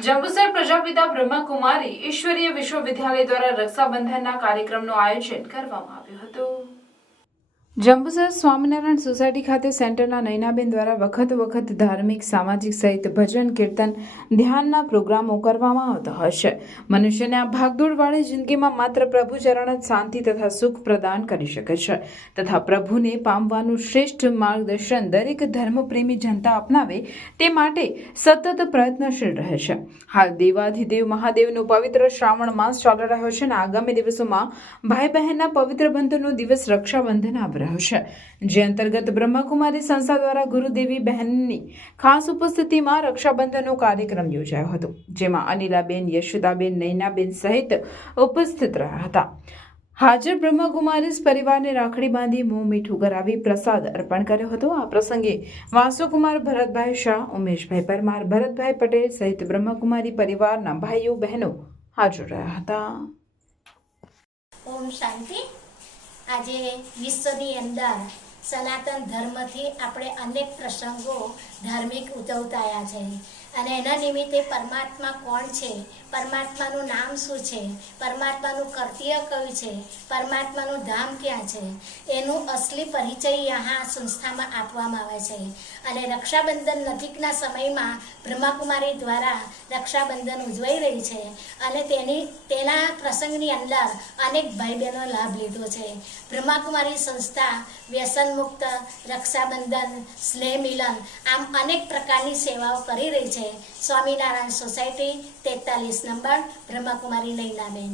જંબુસર પ્રજાપિતા બ્રહ્માકુમારી ઈશ્વરીય વિશ્વવિદ્યાલય દ્વારા રક્ષાબંધનના કાર્યક્રમનું આયોજન કરવામાં આવ્યું હતું। જંબુસર સ્વામિનારાયણ સોસાયટી ખાતે સેન્ટરના નયનાબેન દ્વારા વખત ધાર્મિક સામાજિક સહિત ભજન કીર્તન ધ્યાનના પ્રોગ્રામો કરવામાં આવતા હોય છે। મનુષ્યને આ ભાગદોડવાળી જિંદગીમાં માત્ર પ્રભુ ચરણ જ શાંતિ તથા સુખ પ્રદાન કરી શકે છે તથા પ્રભુને પામવાનું શ્રેષ્ઠ માર્ગદર્શન દરેક ધર્મપ્રેમી જનતા અપનાવે તે માટે સતત પ્રયત્નશીલ રહે છે। હાલ દેવાધિદેવ મહાદેવનો પવિત્ર શ્રાવણ માસ ચાલી રહ્યો છે અને આગામી દિવસોમાં ભાઈ બહેનના પવિત્ર બંધનનો દિવસ રક્ષાબંધન આવી રહ્યો છે, જે અંતર્ગત બ્રહ્માકુમારી સંસ્થા દ્વારા ગુરુદેવી બહેનની ખાસ ઉપસ્થિતિમાં રક્ષાબંધનનો કાર્યક્રમ યોજાયો હતો, જેમાં અનિલાબેન, યશોદાબેન, નયનાબેન સહિત ઉપસ્થિત રહ્યા હતા। હાજર બ્રહ્માકુમારીઝ પરિવારને રાખડી બાંધી મોં મીઠું કરાવી પ્રસાદ અર્પણ કર્યો હતો। આ પ્રસંગે વાસુકુમાર, ભરતભાઈ શાહ, ઉમેશભાઈ પરમાર, ભરતભાઈ પટેલ સહિત બ્રહ્માકુમારી પરિવારના ભાઈઓ બહેનો હાજર રહ્યા હતા। ઓમ શાંતિ। આજે વિશ્વની અંદર સનાતન ધર્મથી આપણે અનેક પ્રસંગો ધાર્મિક ઉજવતાયા છે અને એના નિમિત્તે પરમાત્મા કોણ છે, પરમાત્માનું નામ શું છે, પરમાત્માનું કર્તવ્ય કયું છે, પરમાત્માનું ધામ ક્યાં છે, એનું અસલી પરિચય यहाँ સંસ્થામાં આપવામાં આવે છે। અને રક્ષાબંધન નજીકના સમયમાં બ્રહ્માકુમારી દ્વારા રક્ષાબંધન ઉજવાઈ રહી છે અને તેના પ્રસંગની અંદર અનેક ભાઈ બહેનો લાભ લીધો છે। બ્રહ્માકુમારી સંસ્થા વ્યસન મુક્ત, રક્ષાબંધન, સ્નેહ મિલન આમ અનેક પ્રકારની સેવાઓ કરી રહી છે। Swaminarayan society 43 number, Brahmakumari Nayanaben.